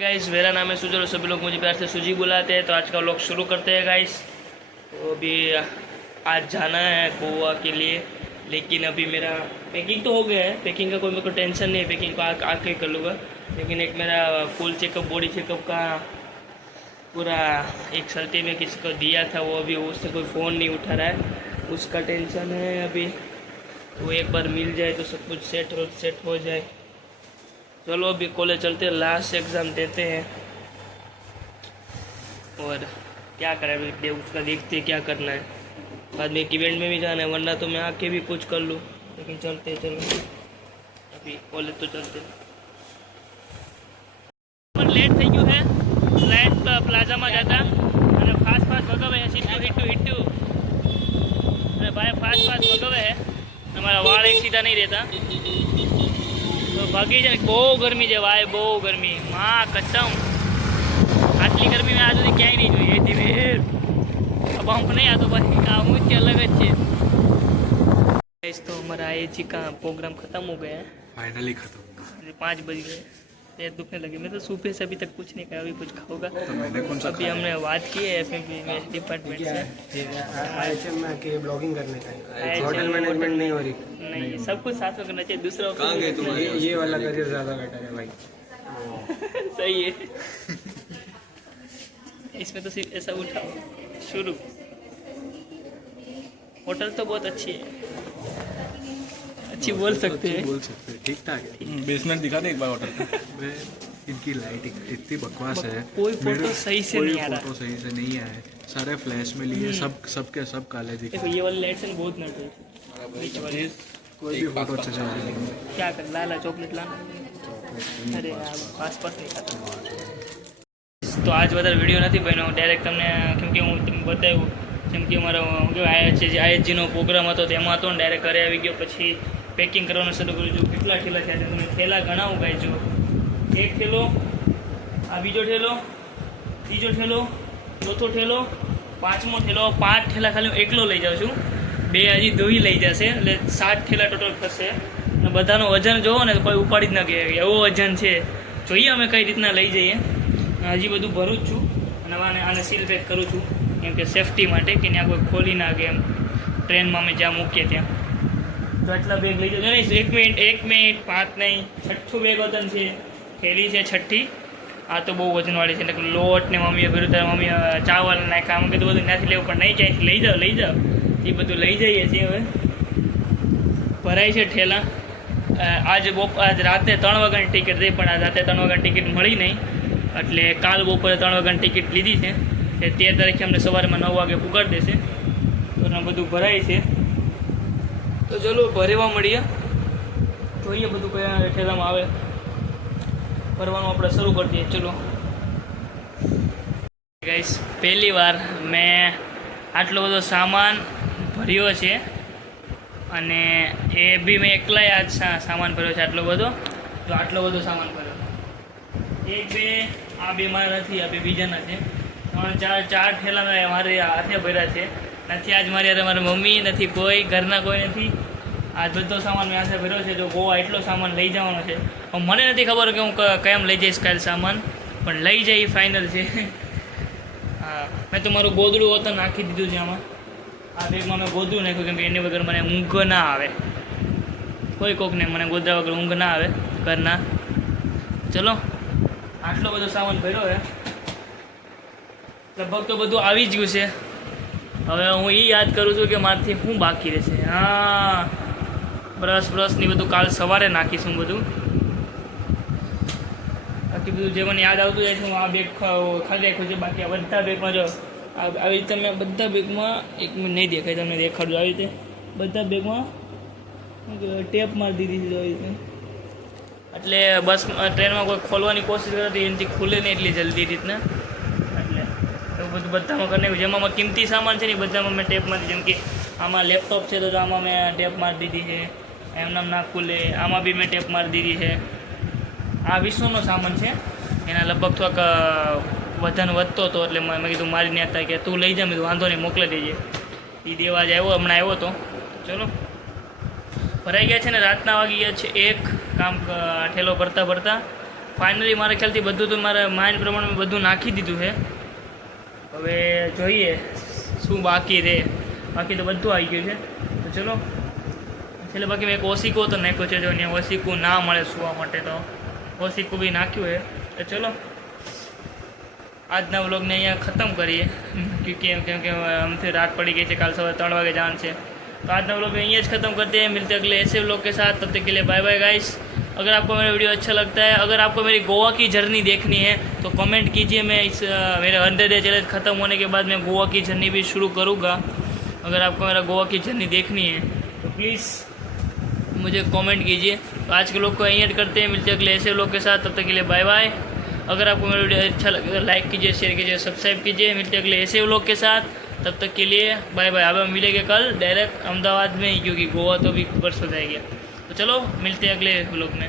Guys मेरा नाम है सुजल और सभी लोग मुझे प्यार से सुजी बुलाते हैं। तो आज का व्लॉग शुरू करते हैं गाइस। तो अभी आज जाना है गोवा के लिए, लेकिन अभी मेरा पैकिंग तो हो गया है। पैकिंग का कोई मेरे को टेंशन नहीं है, पैकिंग को आके कर लूँगा। लेकिन एक मेरा फुल चेकअप, बॉडी चेकअप का पूरा एक सर्टी में किसी को दिया था, वो अभी उससे कोई फ़ोन नहीं उठा रहा है, उसका टेंशन है अभी। तो एक बार मिल जाए तो सब कुछ सेट हो जाए। चलो अभी कॉलेज चलते हैं, लास्ट एग्ज़ाम देते हैं और क्या करें अभी उसका देखते हैं क्या करना है। बाद में एक इवेंट में भी जाना है, वरना तो मैं आके भी कुछ कर लूँ। लेकिन चलते हैं, चलो अभी कॉलेज तो चलते हैं। लेट થઈ ગયું है, ફ્લાઇટ પ્લાઝામાં જતા અને ફાસ્ટ ભગાવે છે, હિટ્ટુ અને ભાઈ ફાસ્ટ ભગાવે છે। અમારા વાળ એક સીધા નહીં રહેતા तो भागी जाए। बहुत गर्मी है भाई, बहुत गर्मी, माँ कसम आटली गर्मी में आज क्या नहीं જોઈએ ધીમે। अब हम नहीं आ तो भाई काम के अलग अच्छे। तो हमारा आईएचजी का प्रोग्राम खत्म हो गया है, फाइनली खत्म। 5 बज गए, पेट दुखने लगे। मैं तो सुबह से अभी तक कुछ नहीं खाया, अभी कुछ खाऊंगा। तो मैंने कौन सा अभी हमने बात की है एफएमबी में डिपार्टमेंट से, आईएचएम में के ब्लॉगिंग करने का है। होटल मैनेजमेंट नहीं हो रही, नहीं सब कुछ साथ में करना चाहिए। दूसरा कहाँ गए तुम? ये वाला करियर ज़्यादा बेटर है भाई। सही है। इसमें तो सिर्फ ऐसा उठाओ शुरू। होटल तो बहुत अच्छी है, अच्छी बोल सकते हैं, ठीक ठाक है। बेसमेंट दिखा दे एक बार होटल का। इनकी लाइटिंग इतनी बकवास है, कोई फोटो सही से नहीं आ रहा। फोटो सही से नहीं आए, सारे फ्लैश में लिए, सब काले दिखे। देखो ये वाली लाइट से बहुत नट है, कोई भी फोटो अच्छा चल रही है। क्या कर लाला चॉकलेट लाना। अरे आस पास नहीं खाता। तो आज વધારે વિડીયો નથી બન્યો, ડાયરેક્ટ તમને કેમકે હું તમને બતાવ્યું જેમ કે અમારો આઈએચજીનો પ્રોગ્રામ હતો તેમાં હતો ને, ડાયરેક્ટ ઘરે આવી ગયો। પછી પેકિંગ કરવાનું શરૂ કર્યું છું। કેટલા ઠેલા થયા છે તમે ઠેલા ગણાવું ગાઈ જો। એક ઠેલો, આ બીજો ઠેલો, ત્રીજો ઠેલો, ચોથો ઠેલો, પાંચમો ઠેલો, 5 ઠેલા ખાલી હું એકલો લઈ જાઉં છું। 2 હજી ધોઈ લઈ જશે, એટલે 7 ઠેલા ટોટલ થશે। અને બધાનું વજન જોવો ને તો કોઈ ઉપાડી જ ન કે એવો વજન છે। જોઈએ અમે કઈ રીતના લઈ જઈએ। હજી બધું ભરું જ છું અને આને સીલ પેક કરું છું, કેમ કે સેફટી માટે કે ત્યાં કોઈ ખોલી ના કે એમ ટ્રેનમાં અમે જ્યાં મૂકીએ ત્યાં। તો એટલા બેગ લઈ જજો નહીં। 1 મિનિટ 5 નહીં, 6ઠ્ઠું બેગ વજન છે, થેલી છે 6ઠ્ઠી। આ તો બહુ વજનવાળી છે, એટલે લોટ ને મમ્મીએ કર્યું ત્યારે મમ્મી ચાવલ નાખ્યા, અમે કીધું બધું ત્યાંથી લેવું પણ નહીં, ક્યાંયથી લઈ જાઓ એ બધું લઈ જઈએ છીએ। હવે ભરાય છે ઠેલા। આજ રાતે 3 વાગ્યાની ટિકિટ થઈ, પણ આજ રાતે 3 વાગ્યાની ટિકિટ મળી નહીં, એટલે કાલ બપોરે 3 વાગ્યાની ટિકિટ લીધી છે। તે 13 તારીખે અમને સવારમાં 9 વાગે પુગાડી દેશે। તો એમાં બધું ભરાય છે, તો ચલો ભરેવા મળીએ, જોઈએ બધું કયા ઠેલામાં આવે। ભરવાનું આપણે શરૂ કરી દઈએ, ચલો ગાઈસ। પહેલી વાર મેં આટલો બધો સામાન ભર્યો છે, અને એ બી મેં એકલાય આજ સામાન ભર્યો છે આટલો બધો। તો આટલો બધો સામાન ભર્યો, 1 2 આ 2 મારા નથી, આ 2 બીજાના છે। 3 4 ઠેલા મેં મારી હાથે ભર્યા છે। નથી આજ મારી હારે મારી મમ્મી નથી, કોઈ ઘરના કોઈ નથી, આજ બધો સામાન મેં હાથે ભર્યો છે। તો ગોવા એટલો સામાન લઈ જવાનો છે। મને નથી ખબર કે હું કેમ લઈ જઈશ કાલે સામાન, પણ લઈ જઈ ફાઇનલ છે। હા, મેં તો મારું ગોદડું હોतं નાખી દીધું છે આમાં। આ બેગમાં મેં ગોદડું નાખ્યું, કેમ કે એની વગર મને ઊંઘ ના આવે, કોઈ કોકને મને ગોદડા વગર ઊંઘ ના આવે ઘરના। ચલો આટલો બધો સામાન ભર્યો છે, લગભગ તો બધું આવી જ ગયું છે। હવે હું એ યાદ કરું છું કે મારાથી શું બાકી રહેશે। હા, બ્રશની બધું કાલ સવારે નાખીશું બધું, બાકી બધું જે મને યાદ આવતું જાય છે હું આ બેગ ખાલી રાખ્યું છે। બાકી આ બધા બેગમાં જો આવી રીતે મેં બધા બેગમાં, એક નહીં દેખાય તમને દેખાડજો, આવી રીતે બધા બેગમાં ટેપ મારી દીધી છે આવી રીતે, એટલે બસ ટ્રેનમાં કોઈ ખોલવાની કોશિશ કરતી એનાથી ખુલે નહીં એટલી જલ્દી રીતના, એટલે એવું બધું બધામાં કરી નાખ્યું। જેમાં કિંમતી સામાન છે ને બધામાં મેં ટેપ મારી, જેમ કે આમાં લેપટોપ છે તો આમાં મેં ટેપ મારી દીધી છે, એમનામ ના ખુલે। આમાં બી મેં ટેપ મારી દીધી છે। આ વિશ્વનો સામાન છે, એના લગભગ થોડાક વજન વધતો હતો, એટલે મેં કીધું મારી નહીં હતા કે તું લઈ જા, મેં વાંધો નહીં મોકલી દેજે। એ દેવા જ આવ્યો, હમણાં આવ્યો હતો। ચલો ભરાઈ ગયા છે ને, રાતના વાગી ગયા છે 1, કામ ઠેલો ભરતા ફાઇનલી મારા ખ્યાલથી બધું તો મારા માઇન્ડ પ્રમાણે મેં બધું નાખી દીધું છે. હવે જોઈએ શું બાકી રહે. બાકી તો બધું આવી ગયું છે. તો ચલો છેલ્લે બાકી મેં એક ઓશિકો તો નાખ્યો છે. જો અહીંયા ઓશિકું ના મળે સુવા માટે તો ઓશિકું બી નાખ્યું છે. તો ચલો આજના વ્લોગને અહીંયા ख़त्म કરીએ કેમ કે हमसे रात पड़ी गई है. कल सवार 3 वागे जान से. तो आज ना व्लॉग में यहीं ख़त्म करते हैं. मिलते हैं अगले ऐसे व्लॉग के साथ. तब तक के लिए बाय बाय गाइस. अगर आपको मेरा वीडियो अच्छा लगता है, अगर आपको मेरी गोवा की जर्नी देखनी है तो कमेंट कीजिए. मैं इस मेरे 100 डे चैलेंज ख़त्म होने के बाद मैं गोवा की जर्नी भी शुरू करूँगा. अगर आपको मेरा गोवा की जर्नी देखनी है तो प्लीज़ मुझे कमेंट कीजिए. तो आज के लोग को यहीं एड करते हैं. मिलते हैं अगले ऐसे व्लॉग के साथ. तब तक के लिए बाय बाय. अगर आपको मेरा वीडियो अच्छा लगे लाइक कीजिए, शेयर कीजिए, सब्सक्राइब कीजिए. मिलते हैं अगले ऐसे व्लॉग के साथ. तब तक के लिए बाय बाय. अब हम मिलेंगे कल डायरेक्ट अहमदाबाद में, क्योंकि गोवा तो भी परसों जाएगा. तो चलो मिलते हैं अगले व्लॉग में.